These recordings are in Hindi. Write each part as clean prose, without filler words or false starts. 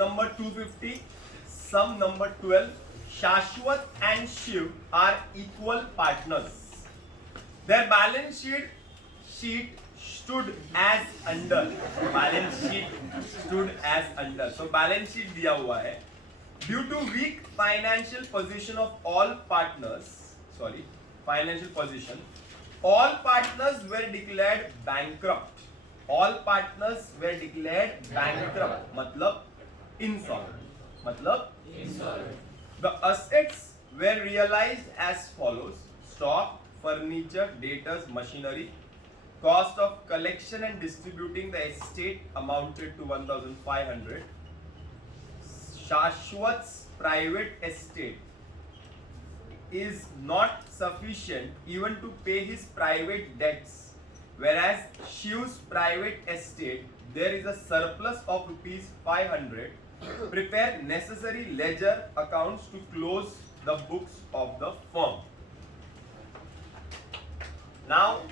number 250, sum number 12. Shashwat and Shiv are equal partners. Their balance sheet stood as under. Balance sheet stood as under. So balance sheet दिया हुआ है. Due to weak financial position of all partners, financial position, all partners were declared bankrupt. All partners were declared bankrupt. मतलब insolvent. The assets were realized as follows: stock, furniture, debtors, machinery. Cost of collection and distributing the estate amounted to 1,500. Shashwat's private estate is not sufficient even to pay his private debts, whereas Shiv's private estate there is a surplus of rupees 500. Prepare necessary ledger accounts to close the books of the firm. Now,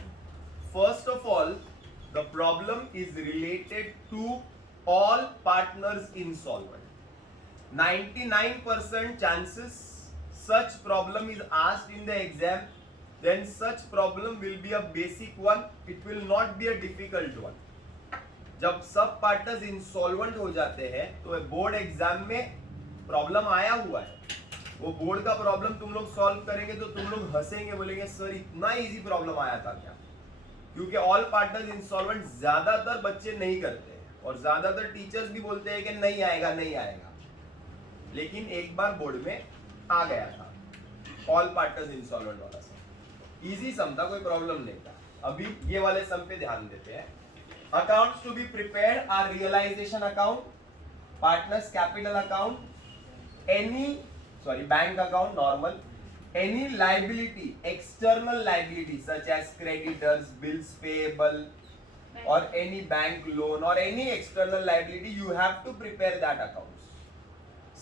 first of all, the problem is related to all partners insolvent. 99% chances such problem is asked in the exam, then such problem will be a basic one. It will not be a difficult one. जब सब पार्टनर्स इंसॉल्वेंट हो जाते हैं तो बोर्ड एग्जाम में प्रॉब्लम आया हुआ है. वो बोर्ड का प्रॉब्लम तुम लोग सॉल्व करेंगे तो तुम लोग हंसेंगे, बोलेंगे सर इतना इजी प्रॉब्लम आया था क्या? क्योंकि ऑल पार्टनर्स इंसॉल्वेंट ज्यादातर बच्चे नहीं करते हैं और ज्यादातर टीचर्स भी बोलते हैं कि नहीं आएगा. लेकिन एक बार बोर्ड में आ गया था ऑल पार्टनर्स इंसॉल्वेंट वाला सम. इजी सम था, कोई प्रॉब्लम नहीं था. अभी ये वाले सम पे ध्यान देते हैं. Accounts to be prepared are realization account, partners capital account, bank account normal, any liability, external liability such as creditors, bills payable, or any bank loan or any external liability, you have to prepare that accounts.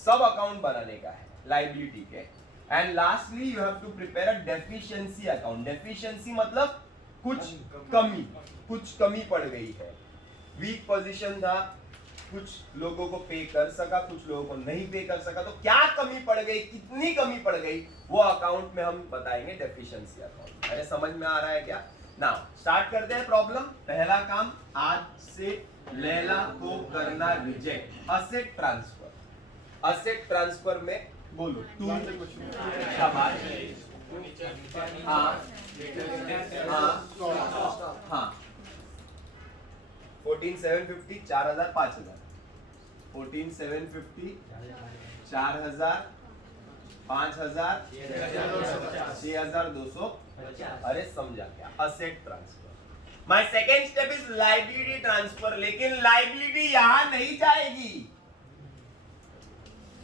सब account बनाने का है liability के. And lastly you have to prepare a deficiency account. Deficiency मतलब कुछ कमी पड़ गई है. वीक पोजीशन था, कुछ लोगों को पे कर सका, कुछ लोगों को नहीं पे कर सका. तो क्या कमी पड़ गई, कितनी कमी पड़ गई, वो अकाउंट में हम बताएंगे डेफिशिएंसी अकाउंट. अरे समझ में आ रहा है क्या? नाउ स्टार्ट करते हैं प्रॉब्लम. पहला काम, आज से लैला को करना रिजेक्ट. असेट ट्रांसफर में बोलो टू. शाबाश. हाँ 14,750 4,000 5,000. 14,750 4,000 5,000 6,200. अरे समझा क्या? Asset transfer. My second step is liability transfer. लेकिन लाइबिलिटी यहां नहीं जाएगी.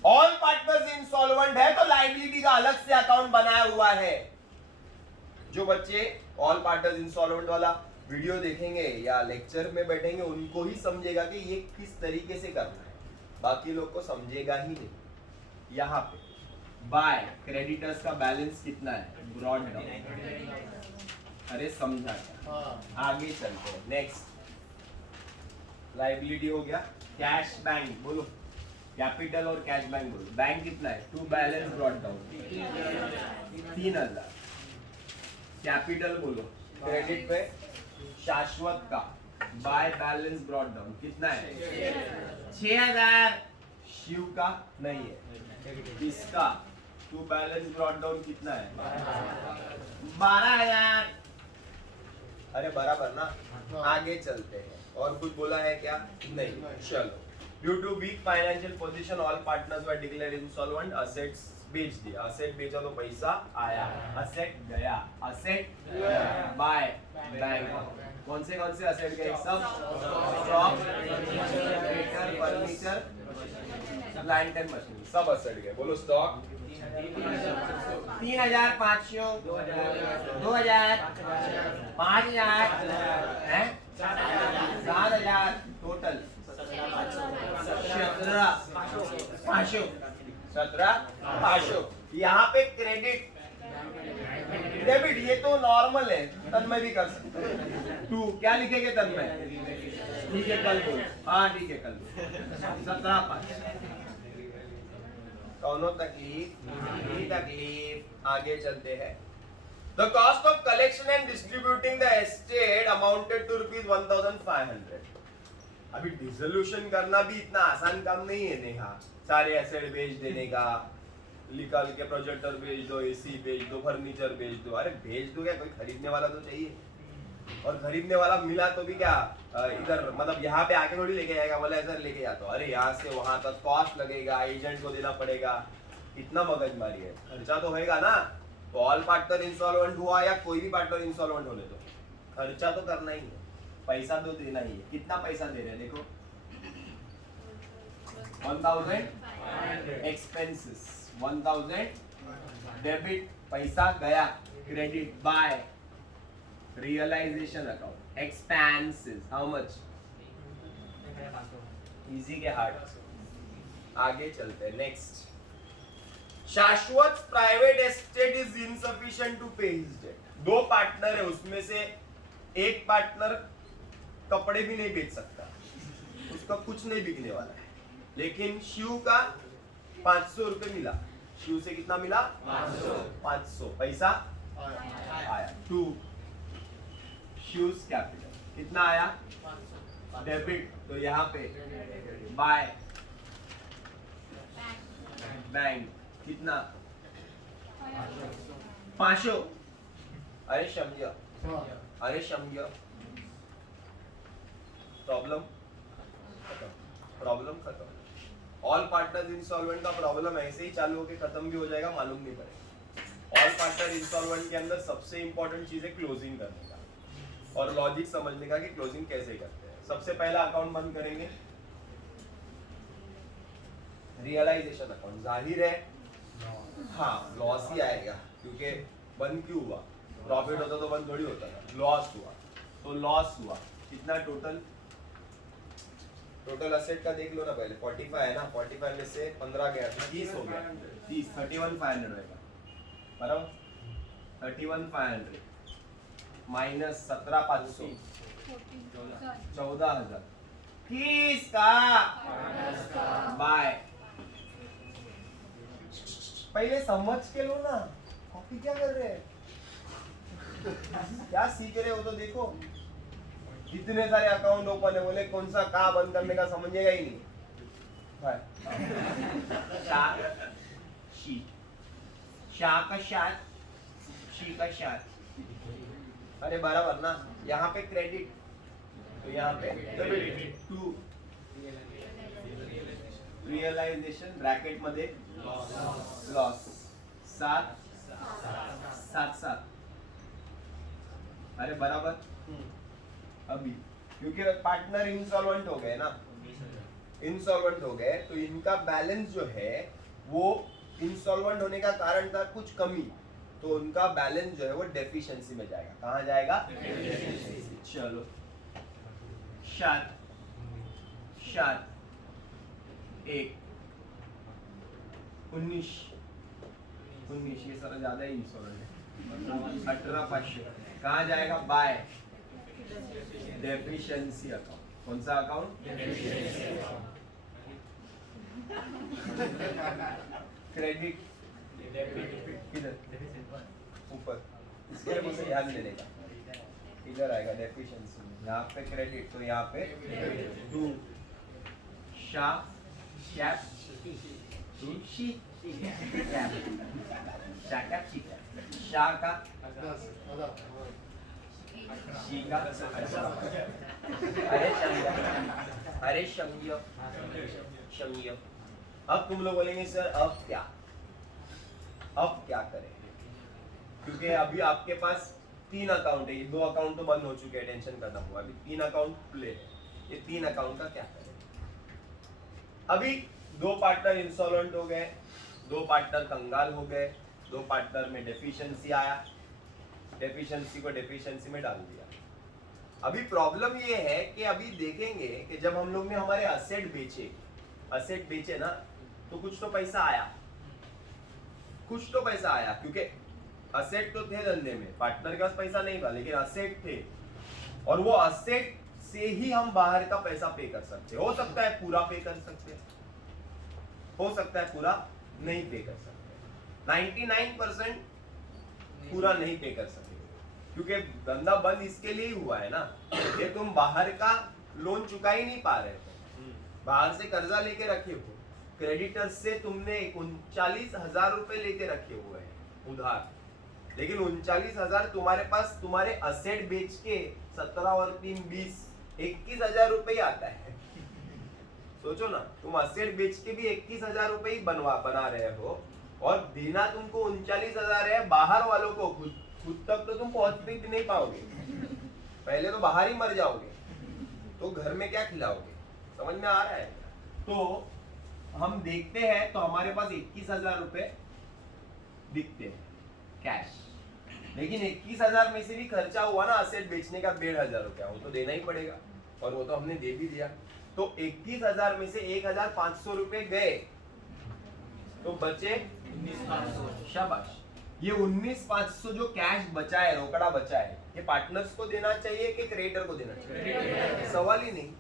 ऑल पार्टनर्स इंसॉल्वेंट है तो लाइबिलिटी का अलग से अकाउंट बनाया हुआ है. जो बच्चे ऑल पार्टनर्स इंसॉल्वेंट वाला वीडियो देखेंगे या लेक्चर में बैठेंगे उनको ही समझेगा कि ये किस तरीके से करना है. बाकी लोग को समझेगा ही नहीं. यहाँ पे बाय क्रेडिटर्स का बैलेंस कितना है? Brought down. अरे समझा क्या? आगे चलते हैं. नेक्स्ट लाइबिलिटी हो गया. कैश बैंक बोलो. कैपिटल और कैश बैंक बोलो. बैंक कितना है? To balance brought down 3,000. Capital बोलो. क्रेडिट पे शाश्वत का बाय बैलेंस ब्रॉड डाउन कितना है? 6,000. शिव का नहीं है. इसका टू बैलेंस ब्रॉड डाउन कितना है? 12,000. अरे बराबर ना. आगे चलते हैं. और कुछ बोला है क्या? नहीं. चलो. Due to weak financial position, all partners were declared insolvent. Assets बेच दिया. असेट बेचा तो पैसा आया. असेट गया. Asset by bank. कौन से असेट गए? सब stock, furniture, plant and machine, सब असेट गए. बोलो स्टॉक 3,500 2,000 5,000 है 7,000 टोटल 17,500. यहाँ पे क्रेडिट डेबिट ये तो नॉर्मल है. तन्मय भी कर सकते हैं. टू क्या लिखेंगे? तन्मय ठीक है कल बोल, हाँ ठीक है कल बोल। 17/5 कौनो तकलीफ नहीं तकलीफ। आगे चलते हैं। The cost of collection and distributing the estate amounted to ₹1,500. अभी डिसोल्यूशन करना भी इतना आसान काम नहीं है नेहा। सारे एसेट बेच देने का, निकाल के प्रोजेक्टर बेच दो, एसी बेच दो, फर्नीचर बेच दो। अरे बेच दो क्या, कोई खरीदने वाला तो चाहिए। और खरीदने वाला मिला तो भी क्या इधर मतलब यहाँ पे आके थोड़ी लेके जाएगा, बोला ऐसा लेके जाता हूँ। अरे यहाँ से वहां तक कॉस्ट लगेगा, एजेंट को देना पड़ेगा, कितना मगजमारी है। खर्चा तो होएगा ना। तो ऑल पार्टनर इंस्टॉलमेंट हुआ या कोई भी पार्टनर इंस्टॉलमेंट होने दो, खर्चा तो करना ही है, पैसा तो देना ही है। कितना पैसा दे रहे हैं देखो, 1000 एक्सपेंसेस, 1000 डेबिट पैसा गया, credit by realisation account expenses how much, easy के हार्ड। आगे चलते हैं next. Shashwat private estate is insufficient to pay his debt. दो पार्टनर है, उसमें से एक पार्टनर कपड़े भी नहीं बेच सकता, उसका कुछ नहीं बिकने वाला है, लेकिन शिव का 500 रुपए मिला। शिव से कितना मिला? 500 पैसा आया। टू शिव्स कैपिटल कितना आया? डेबिट, तो यहाँ पे बाय बैंक कितना? 500। अरे समझो, अरे समझो, प्रॉब्लम खत्म, प्रॉब्लम खत्म। ऑल पार्टनर्स इंस्टॉलमेंट का प्रॉब्लम ऐसे ही चालू होके खत्म भी हो जाएगा, मालूम नहीं पड़ेगा। ऑल पार्टनर इंस्टॉलमेंट के अंदर सबसे इंपॉर्टेंट चीज है क्लोजिंग करने का और लॉजिक समझने का कि क्लोजिंग कैसे करते हैं। सबसे पहला अकाउंट बंद करेंगे, रियलाइजेशन अकाउंट। जाहिर है हाँ लॉस ही आएगा, क्योंकि बंद क्यों हुआ? प्रॉफिट होता तो बंद थोड़ी होता था, लॉस हुआ तो लॉस हुआ। कितना टोटल? टोटल असेट का देख लो ना पहले, 45 है ना, 45 में से 15 गया, 30 हो गया, 30 31,500 रहेगा बराबर। 31,500 माइनस 17,500 14,000 किसका? बाय। पहले समझ के लो ना, कॉपी क्या कर रहे हैं, क्या सीख रहे हो तो देखो। इतने सारे अकाउंट ओपन है, बोले कौन सा कहाँ बंद करने का समझेगा ही नहीं। शाह शी, शाह का शाद, शी का शाद। अरे बराबर ना। यहाँ पे क्रेडिट तो यहाँ पे डेबिट। टू रियलाइजेशन ब्रैकेट मध्ये लॉस 7 7 7। अरे बराबर। अभी क्योंकि पार्टनर इंसॉल्वेंट हो गए ना, इंसॉल्वेंट हो गए तो इनका बैलेंस जो है वो इंसॉल्वेंट होने का कारण था कुछ कमी, तो उनका बैलेंस जो है वो डेफिशिएंसी में जाएगा। कहाँ जाएगा? चलो शाद शाद 1 19 19 ये सारा ज्यादा ही इंसॉल्वेंट है। 18,500 कहाँ जाएगा? By deficiency account. कौन सा अकाउंट? क्रेडिट किधर? ऊपर, इसके लिए मुझे ध्यान देने का। इधर आएगा डेफिशिएंसी में, यहाँ पे क्रेडिट तो यहाँ पे 2 Shah cap 2 she cap Shah का शी कैप शाह का शी का। अरे शमियो शमियो। अब तुम लोग बोलेंगे सर अब क्या, अब क्या करें? क्योंकि अभी आपके पास 3 अकाउंट है, ये 2 अकाउंट तो बंद हो चुके हैं, टेंशन करना हुआ। अभी 3 अकाउंट खुले हैं, ये 3 अकाउंट का क्या करें? अभी 2 पार्टनर इंसॉल्वेंट हो गए, 2 पार्टनर कंगाल हो गए, 2 पार्टनर में डेफिशिएंसी आया, डेफिशिएंसी को डेफिशिएंसी में डाल दिया। अभी प्रॉब्लम ये है कि अभी देखेंगे कि जब हम लोग ने हमारे असेट बेचे ना, तो कुछ तो पैसा आया, कुछ तो पैसा आया, क्योंकि असेट तो थे धंधे में, पार्टनर के पास पैसा नहीं था लेकिन असेट थे, और वो असेट से ही हम बाहर का पैसा पे कर सकते हैं। हो सकता है पूरा पे कर सकते हैं, हो सकता है पूरा नहीं पे कर सकते। 99% पूरा नहीं पे कर सकते, क्योंकि धंधा बंद इसके लिए ही हुआ है ना, ये तुम बाहर का लोन चुका ही नहीं पा रहे हो, बाहर से कर्जा लेके रखे हो, क्रेडिटर्स से तुमने 39,000 रुपए लेके रखे हुए हैं उधार, लेकिन 39,000 तुम्हारे पास तुम्हारे असेट बेच के 17 और 3 20 21,000 रुपए ही आता है। सोचो ना, तुम असेट बेच के भी 21,000 रुपए ही बना रहे हो, और देना तुमको 39,000 है बाहर वालों को, खुद तक तो तुम पहुंच भी नहीं पाओगे, पहले तो बाहर ही मर जाओगे, तो घर में क्या खिलाओगे? समझ में आ रहा है? तो हम देखते हैं तो हमारे पास 21,000 रुपए दिखते हैं कैश, लेकिन 21,000 में से भी खर्चा हुआ ना असेट बेचने का 1,500 रुपया, वो तो देना ही पड़ेगा, और वो तो हमने दे भी दिया। तो 21,000 में से 1,500 रुपए गए, तो बचे 19,500। शाबाश। ये 19,500 जो कैश बचा है, रोकड़ा बचा है, ये पार्टनर्स को देना चाहिए कि क्रेडिटर को देना चाहिए? सवाल ही नहीं,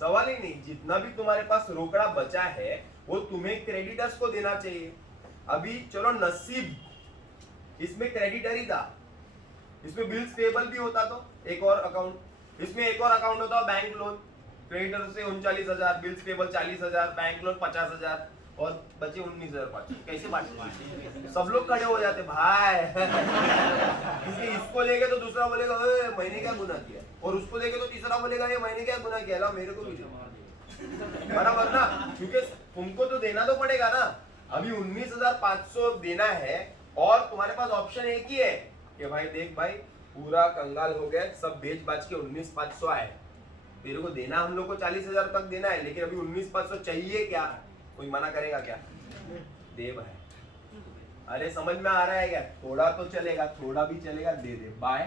सवाल ही नहीं। जितना भी तुम्हारे पास रोकड़ा बचा है वो तुम्हें क्रेडिटर्स को देना चाहिए। अभी चलो नसीब इसमें क्रेडिटर ही था, इसमें बिल्स पेबल भी होता तो एक और अकाउंट, इसमें एक और अकाउंट होता बैंक लोन, क्रेडिटर से 39,000, बिल्स पेबल 40,000, बैंक लोन 50,000 और बचे 19,500। कैसे बांटेंगे? सब लोग खड़े हो जाते भाई। क्योंकि इसको लेके तो दूसरा बोलेगा मैंने क्या गुनाह किया, और उसको लेके तो तीसरा बोलेगा ये मैंने क्या गुनाह किया, ला मेरे को भी दो। बराबर ना, क्योंकि तुमको तो देना तो पड़ेगा ना। अभी 19,500 देना है, और तुम्हारे पास ऑप्शन एक ही है कि भाई देख भाई पूरा कंगाल हो गया, सब बेच बाच के 19,500 आए, तेरे को देना हम लोग को 40,000 तक देना है, लेकिन अभी 19,500 चाहिए, क्या कोई मना करेगा क्या? दे भाई। अरे समझ में आ रहा है क्या? थोड़ा तो चलेगा, थोड़ा भी चलेगा, दे दे बाय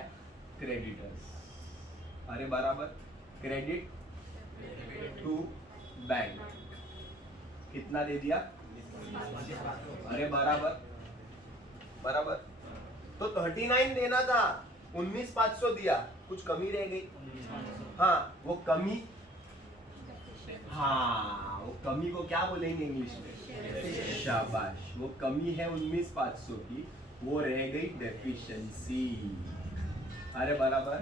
क्रेडिटर्स। अरे बराबर, क्रेडिट टू बैंक कितना दे दिया? अरे बराबर बराबर। तो 39 देना था, 19,500 दिया, कुछ कमी रह गई। हाँ वो कमी, हाँ वो कमी को क्या बोलेंगे इंग्लिश में? शाबाश। वो कमी है 19,500 की, वो रह गई डेफिशिएंसी। अरे बराबर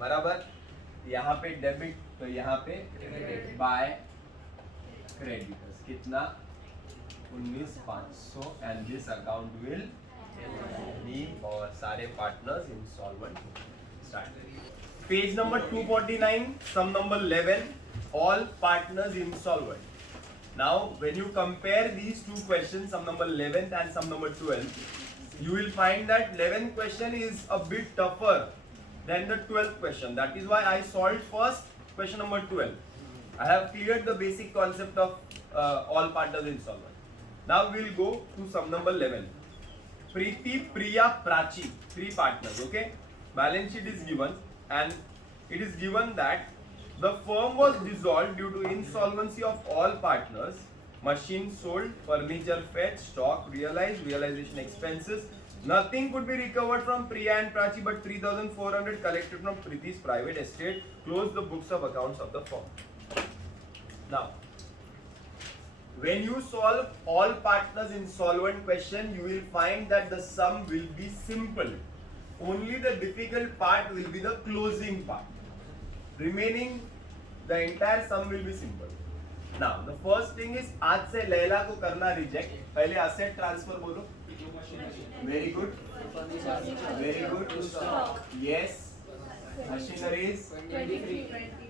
बराबर। यहाँ पे डेबिट तो यहाँ पे बाय क्रेडिटर्स कितना? 19,500, and this account will be और सारे partners insolvent. Start. Page number 249, some number 11, all partners insolvent. Now when you compare these two questions, sum number 11 and sum number 12, you will find that 11th question is a bit tougher than the 12th question. That is why I solved first question number 12. I have cleared the basic concept of all partners insolvent. Now we'll go to sum number 11. Preeti, Priya, Prachi, 3 partners. Okay, balance sheet is given, and it is given that the firm was dissolved due to insolvency of all partners. Machines sold, furniture fetched, stock realized, realization expenses. Nothing could be recovered from Priya and Prachi, but 3,400 collected from Preeti's private estate. Close the books of accounts of the firm. Now, when you solve all partners insolvent question, you will find that the sum will be simple. Only the difficult part will be the closing part. Remaining, the entire sum will be simple. Now, the first thing is आज से लैला को करना रिजेक्ट। पहले असेट ट्रांसफर बोलो। Very good. Very good. Yes. Machineries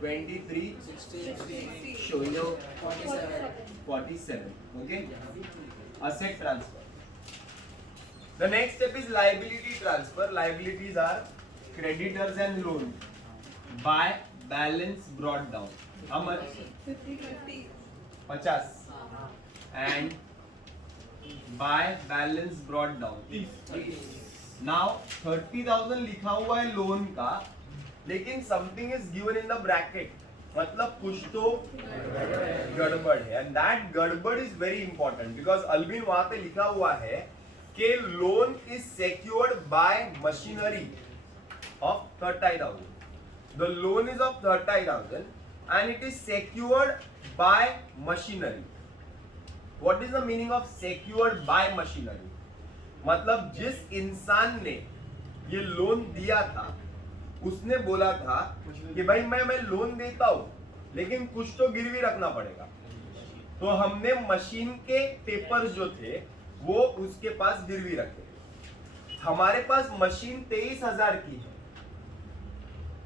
23. Show you 47. Okay. Asset transfer. The next step is liability transfer. Liabilities are creditors and loan by balance brought down. How much? 50. And by balance brought down. Now 30,000 लिखा हुआ है लोन का, लेकिन something is given in the bracket. मतलब कुछ तो गड़बड़ है, and that गड़बड़ is very important because अल्बिन वहां पे लिखा हुआ है कि loan is secured by machinery of 30,000. The loan is of 30,000 and it is secured by machinery. What is the meaning of secured by machinery? मतलब जिस इंसान ने ये लोन दिया था उसने बोला था कि भाई मैं लोन देता हूं लेकिन कुछ तो गिरवी रखना पड़ेगा। तो हमने मशीन के पेपर्स जो थे वो उसके पास गिरवी रखे। हमारे पास मशीन 23,000 की है।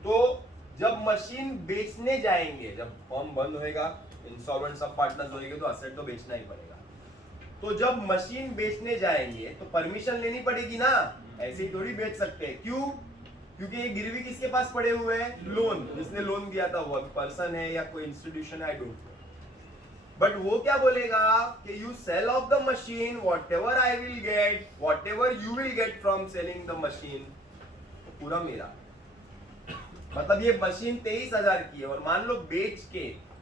तो जब मशीन बेचने जाएंगे, जब फॉर्म बंद होएगा, इंसॉल्वेंट सब पार्टनर्स होएंगे तो असेट तो बेचना ही पड़ेगा। तो जब मशीन बेचने जाएंगे तो परमिशन लेनी पड़ेगी ना, ऐसे ही थोड़ी बेच सकते हैं। क्यों? क्योंकि ये गिरवी किसके पास पड़े हुए हैं? लोन, जिसने लोन दिया था वो पर्सन है या कोई इंस्टीट्यूशन है, आई डोंट नो। बट वो क्या बोलेगा कि you sell off the machine, whatever I will get, whatever you will get from selling the machine, तो पूरा मेरा। मतलब ये मशीन 23,000 की है और मान लो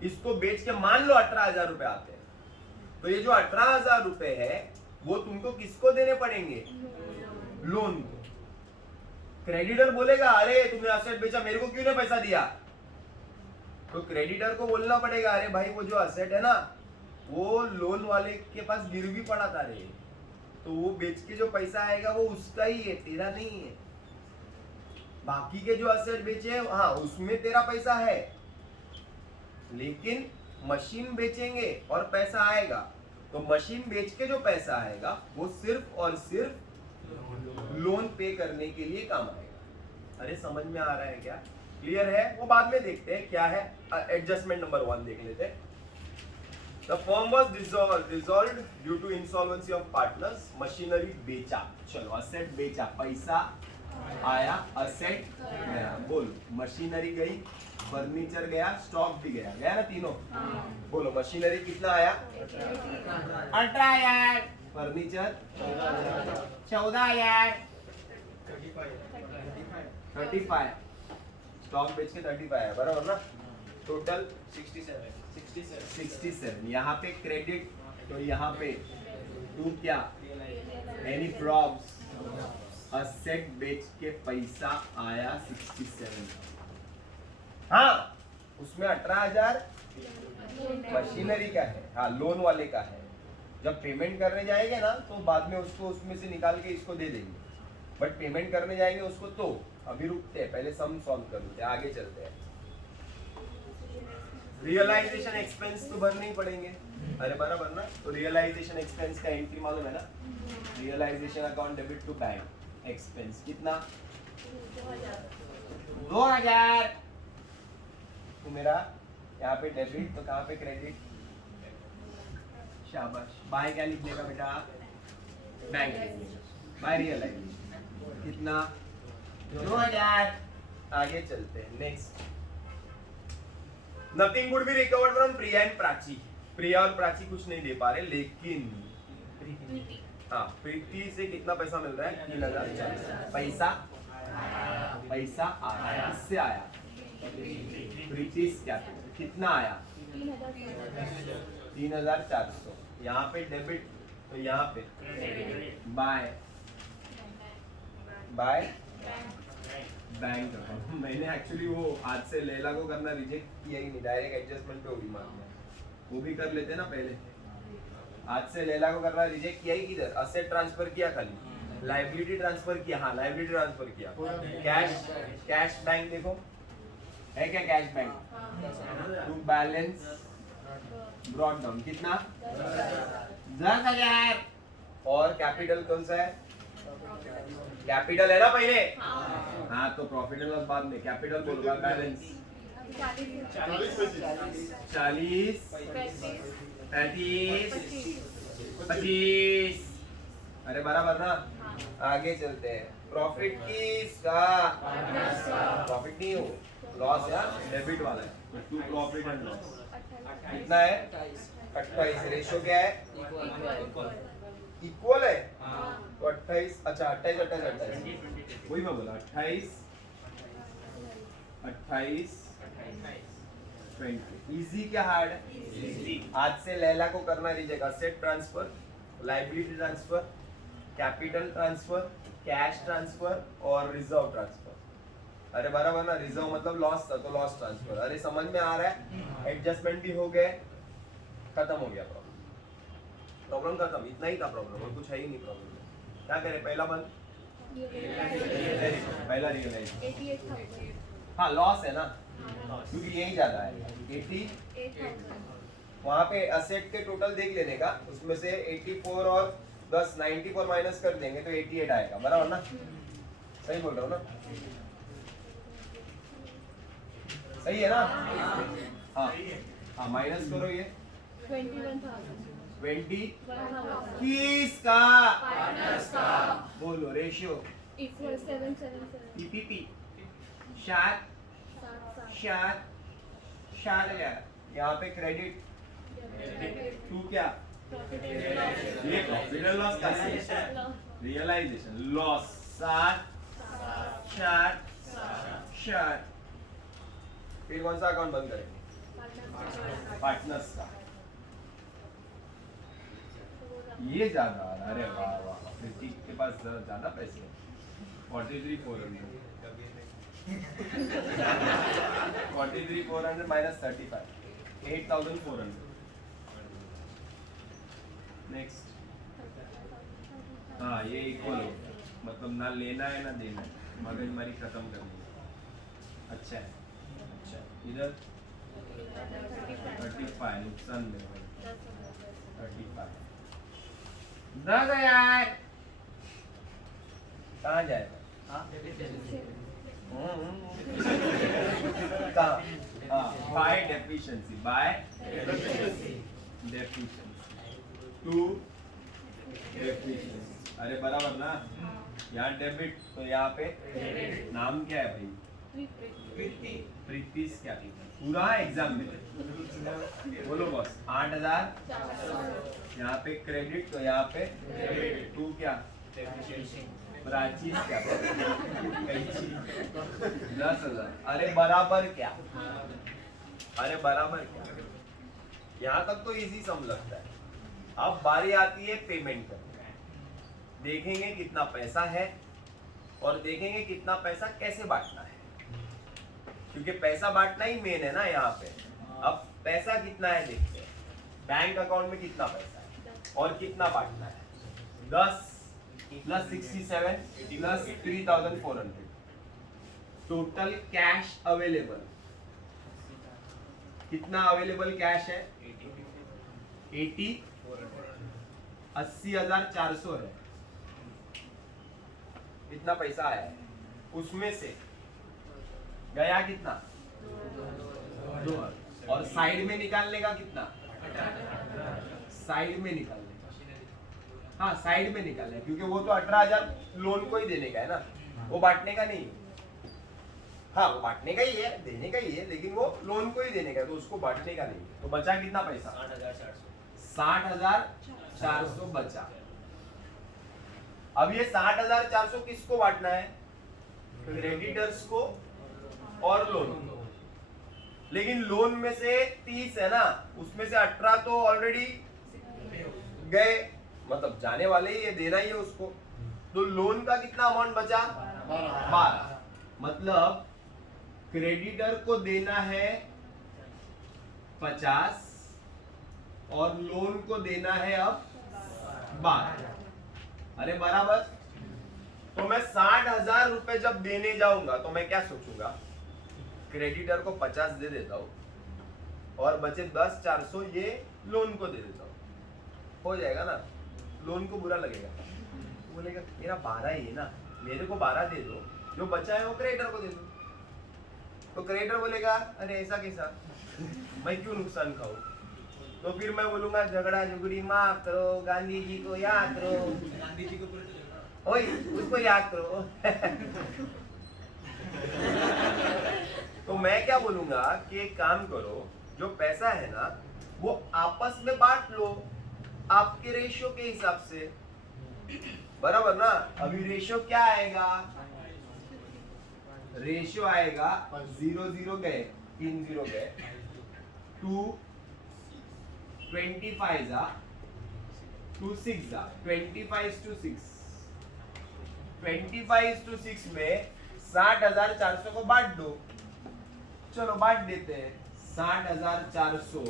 इसको बेच के मान लो 18,000 रुपए आते हैं, तो ये जो 18,000 रुपए है वो तुमको किसको देने पड़ेंगे? लोन को। क्रेडिटर बोलेगा अरे तुमने असेट बेचा, मेरे को क्यों नहीं पैसा दिया? तो क्रेडिटर को बोलना पड़ेगा अरे भाई वो जो असेट है ना वो लोन वाले के पास गिरवी पड़ा था रे, तो वो बेच के जो पैसा आएगा वो उसका ही है, तेरा नहीं है। बाकी के जो असेट बेचे हाँ उसमें तेरा पैसा है, लेकिन मशीन बेचेंगे और पैसा आएगा, तो मशीन बेच के जो पैसा आएगा वो सिर्फ और सिर्फ लोन पे करने के लिए काम आएगा। अरे समझ में आ रहा है क्या? क्लियर है? वो बाद में देखते हैं क्या है। एडजस्टमेंट नंबर 1 देख लेते हैं। The firm was dissolved due to insolvency of partners. Machinery बेचा, चलो असेट बेचा, पैसा आया, असेट गया। बोलो मशीनरी गई, फर्नीचर गया, स्टॉक भी गया, गया ना तीनों? बोलो मशीनरी कितना आया? 18,000, फर्नीचर 14,000, 35, स्टॉक बेच के 35 है, बराबर ना? टोटल 67। यहाँ पे क्रेडिट, तो यहाँ पे टू क्या? एनी प्रॉब्स, असेट बेच के पैसा आया 67। हाँ उसमें 18,000 मशीनरी का है, हाँ लोन वाले का है। जब पेमेंट करने जाएंगे ना तो बाद में उसको उसमें से निकाल के इसको दे देंगे, बट पेमेंट करने जाएंगे उसको तो अभी रुकते हैं, पहले सम सॉल्व कर लेते हैं, आगे चलते हैं। रियलाइजेशन एक्सपेंस तो भरने ही पड़ेंगे, अरे बराबर ना? तो रियलाइजेशन एक्सपेंस का एंट्री मालूम है ना? Realisation account debit to bank expense कितना? 2,000। तो मेरा यहाँ पे डेबिट, तो कहाँ पे क्रेडिट? शाबाश। बाय क्या लिख देगा बेटा? बैंक लिख। बाय रियलाइजेशन कितना? 2,000। आगे चलते हैं, next. Nothing would be recovered from Priya and Prachi. Priya और प्राची कुछ नहीं दे पा रहे, लेकिन हाँ प्रीति से कितना पैसा मिल रहा है? 3,000। पैसा आया, किससे आया? प्रीति क्या कितना आया? 3,400। यहाँ पे डेबिट, तो यहाँ पे बाय बैंक अकाउंट। मैंने एक्चुअली वो आज से लैला को करना रिजेक्ट किया ही नहीं, डायरेक्ट एडजस्टमेंट पे होगी मारना, वो भी कर लेते ना पहले। आज से लैला को करना रिजेक्ट किया ही, किधर? असेट ट्रांसफर किया खाली, लायबिलिटी ट्रांसफर किया, हाँ लायबिलिटी ट्रांसफर किया। कैश बैंक देखो है क्या? Cash bank to balance brought down कितना? 10,000। और कैपिटल कौन सा है? कैपिटल है ना पहले, हाँ तो प्रॉफिट एंड लॉस बाद में। कैपिटल बोलूंगा बैलेंस 40, 35, 25। अरे बराबर ना? आगे चलते हैं। प्रॉफिट किसका? प्रॉफिट नहीं हो, लॉस या डेबिट वाला है। टू प्रॉफिट एंड लॉस कितना है? 28। रेशियो क्या है? इक्वल है, तो 28। अच्छा 28 वही मैं बोला, 28 20। इजी क्या हार्ड? इजी। आज से लैला को करना reject, asset transfer, liability transfer, capital transfer, cash transfer और रिजर्व ट्रांसफर। अरे बराबर ना, रिजर्व मतलब लॉस था तो लॉस ट्रांसफर। अरे समझ में आ रहा है, एडजस्टमेंट भी हो गए, खत्म हो गया प्रॉब्लम। प्रॉब्लम खत्म, इतना ही था प्रॉब्लम, और कुछ है ही नहीं प्रॉब्लम में। क्या करें, पहला बंद, पहला रियलाइज, 88,000। हाँ लॉस है ना, क्योंकि यही ज्यादा है 80। वहाँ पे असेट के टोटल देख लेने का, उसमें से 84 और 10 94 माइनस कर देंगे तो 88 आएगा, बराबर ना? सही बोल रहा हूँ ना? सही है ना? हाँ हाँ, माइनस करो ये 21,000। 20 1,000। किसका, बोलो रेशियो, Equal 777। पीपीपी, शायद 7,700। शायद यहाँ पे क्रेडिट टू क्या, ये प्रॉफिट एंड लॉस का रियलाइजेशन, लॉस 7 4 फिर कौन सा अकाउंट बंद करेंगे, पार्टनर्स का। ये ज्यादा आ रहा है, अरे वाह वाह, कृतिक के पास जरा ज्यादा पैसे हैं, 43,400 43,400 माइनस 35 8,400। नेक्स्ट, हाँ ये इक्वल हो गया, मतलब ना लेना है ना देना है, मगजमारी खत्म करनी है। अच्छा है, अच्छा इधर 35 नुकसान में 35 10 यार, कहाँ जाएगा, कहाँ, by deficiency, by deficiency to deficiency. अरे बराबर ना, यहाँ डेबिट तो यहाँ पे नाम क्या है भाई, प्रीतिश क्या पूरा एग्जाम में बोलो बॉस, 8,000। यहाँ पे क्रेडिट तो यहाँ पे टू क्या, प्राची क्या, 10,000। अरे बराबर क्या, अरे बराबर क्या, यहाँ तक तो इजी सम लगता है। अब बारी आती है पेमेंट करने, देखेंगे कितना पैसा है और देखेंगे कितना पैसा कैसे बांटना है, क्योंकि पैसा बांटना ही मेन है ना यहाँ पे। अब पैसा कितना है देखते हैं, बैंक अकाउंट में कितना पैसा है और कितना बांटना है, 10 plus 67 plus 3,400। Total cash available कितना, अवेलेबल कैश है 80,400 है, इतना पैसा आया है। उसमें से गया कितना, 2,000, और साइड में निकालने का कितना, साइड में निकालने का, हाँ साइड में निकालने, क्योंकि वो तो 18,000 लोन को ही देने का है ना, वो बांटने का नहीं। हाँ वो बांटने का ही है, देने का ही है, लेकिन वो लोन को ही देने का है, तो उसको बांटने का नहीं। तो बचा कितना पैसा, 60,400 बचा। अब ये 60,400 किसको बांटना है, क्रेडिटर्स को और लोन को। लेकिन लोन में से 30 है ना, उसमें से 18 तो ऑलरेडी गए, मतलब जाने वाले ही, ये देना ही है उसको। तो लोन का कितना अमाउंट बचा, 12। मतलब क्रेडिटर को देना है 50 और लोन को देना है अब 12। अरे बराबर। तो मैं 60,000 रुपए जब देने जाऊंगा तो मैं क्या सोचूंगा, क्रेडिटर को 50 दे देता हूं और बचे 10,400 ये लोन को दे देता हूं, हो जाएगा ना। लोन को बुरा लगेगा, बोलेगा मेरा 12 ही है ना, मेरे को 12 दे दो, जो बचा है वो क्रेडिटर को दे दो। तो क्रेडिटर बोलेगा अरे ऐसा कैसा, मैं क्यों नुकसान खाऊं। तो फिर मैं बोलूंगा झगड़ा झुगड़ी माफ करो, गांधी जी को याद करो, गांधी जी को ओए उसको याद करो। तो मैं क्या बोलूंगा कि एक काम करो, जो पैसा है ना वो आपस में बांट लो आपके रेशियो के हिसाब से, बराबर ना। अभी रेशियो क्या आएगा, रेशियो आएगा 0 गए, 3 0 गए, 2 25 जा 2 6 जा 25 to 6 में 60,400 को बांट दो, चलो बांट देते हैं। 60,400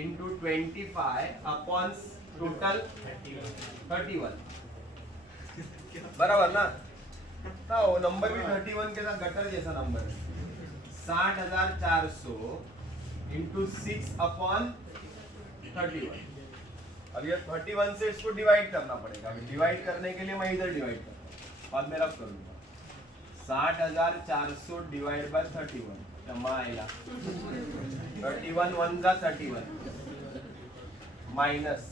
इंटू 25 अपॉन टोटल 31, बराबर ना? हाँ, वो नंबर भी 31 के साथ गटर जैसा नंबर है। 60,400 इंटू 6 अपॉन 31। अब ये 31 से इसको डिवाइड करना पड़ेगा। अभी डिवाइड करने के लिए मैं इधर डिवाइड करता हूँ, बाद में रब करूंगा। 60,400 डिवाइड बाय 31 जमा आएगा 31 1 जा 31 माइनस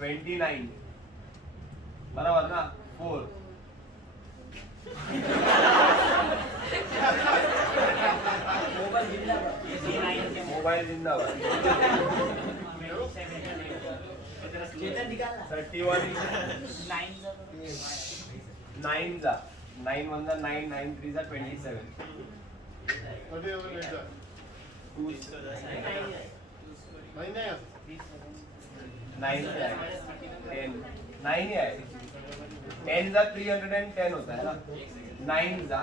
29, बराबर ना? 4 मोबाइल जिंदाबाद। 31 9 जा 9 1 जा 9 9 3 जा 27 9 से आएगा 10 9 ही आएगा। 10 जा 310 होता है ना। 9 जा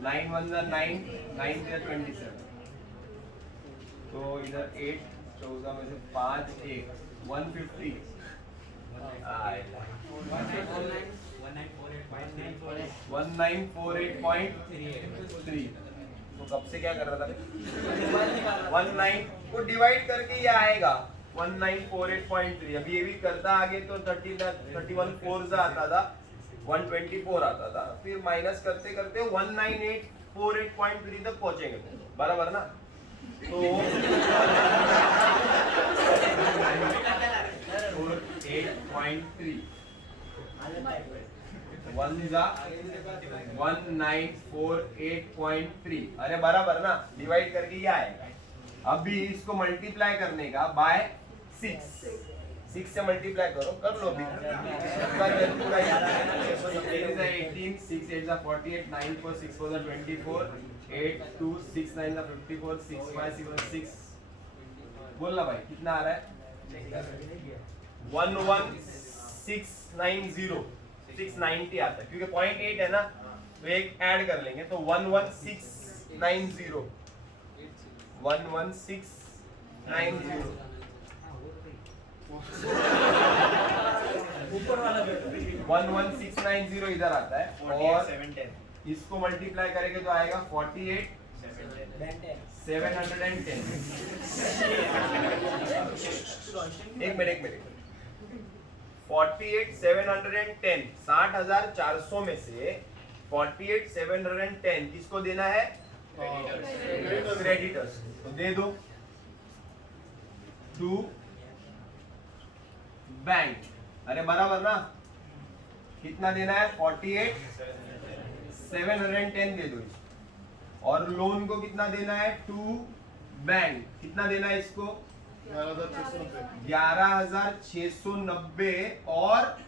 9 1 जा 9 9 से 27, तो इधर 8 14 में से 5 1 150 आएगा 1948.3। तो कब से क्या कर रहा था? 19 को डिवाइड करके ये आएगा 1948.3। अभी ये भी करता आगे तो 31 4 से आता था 124 आता था, फिर माइनस करते करते 1948.3 तक पहुंचेंगे, बराबर ना? तो 8.3 1 जा 1948.3, अरे बराबर ना? डिवाइड करके ये आएगा। अभी इसको मल्टीप्लाई करने का बाय 6 से मल्टीप्लाई करो, कर लो अभी। 18 6 8 जा 48 9 4 6 4 जा 24 8 2 6 9 जा 54 6 5 6 बोलना भाई कितना आ रहा है? 11690 690 आता है, क्योंकि 0.8 है ना, तो एक ऐड कर लेंगे तो 11690 11690 11690 इधर आता है, और इसको मल्टीप्लाई करेंगे तो आएगा 48 710। एक मिनट 48 710 60,400 में से 48 710 किसको देना है? क्रेडिटर्स। तो दे दो टू बैंक, अरे बराबर ना? कितना देना है? 48 710 दे दो इसको। और लोन को कितना देना है? टू बैंक, कितना देना है इसको? 11,690 और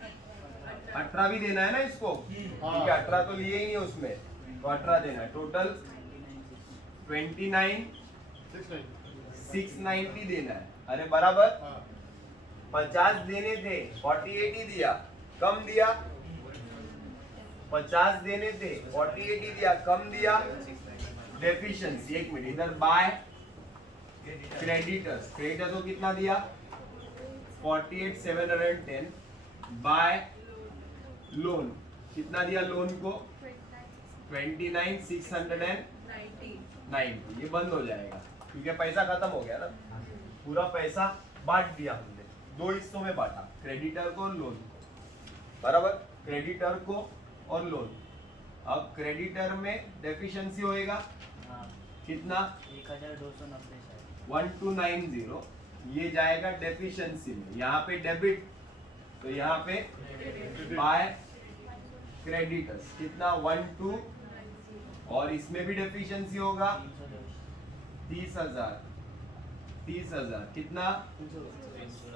18 भी देना है ना इसको, क्योंकि 18 तो लिए ही नहीं उसमें, तो 18 देना है। टोटल 29,690 देना है, अरे बराबर? 50 देने थे, 48 ही दिया, कम दिया। 50 देने थे, 48 ही दिया, कम दिया। डेफिशिएंसी, एक मिनट, इधर बाय क्रेडिटर्स, क्रेडिटर को कितना दिया? 48 710 बाय लोन, कितना दिया लोन को? 29,690। ये बंद हो जाएगा क्योंकि पैसा खत्म हो गया ना, पूरा पैसा बांट दिया हमने, दो हिस्सों में बांटा, क्रेडिटर को और लोन को, बराबर? क्रेडिटर को और लोन। अब क्रेडिटर में डेफिशिएंसी होएगा कितना? 1290, ये जाएगा डेफिशिएंसी में। यहाँ पे डेबिट, तो यहाँ पे बाय क्रेडिटर्स कितना? 12, और इसमें भी डेफिशिएंसी होगा 30,000 कितना?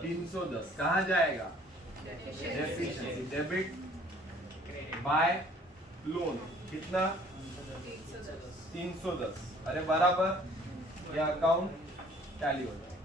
310, कहाँ जाएगा? डेफिशिएंसी, डेबिट बाय लोन कितना? 310, अरे बराबर, यह अकाउंट टैली हो जाएगा।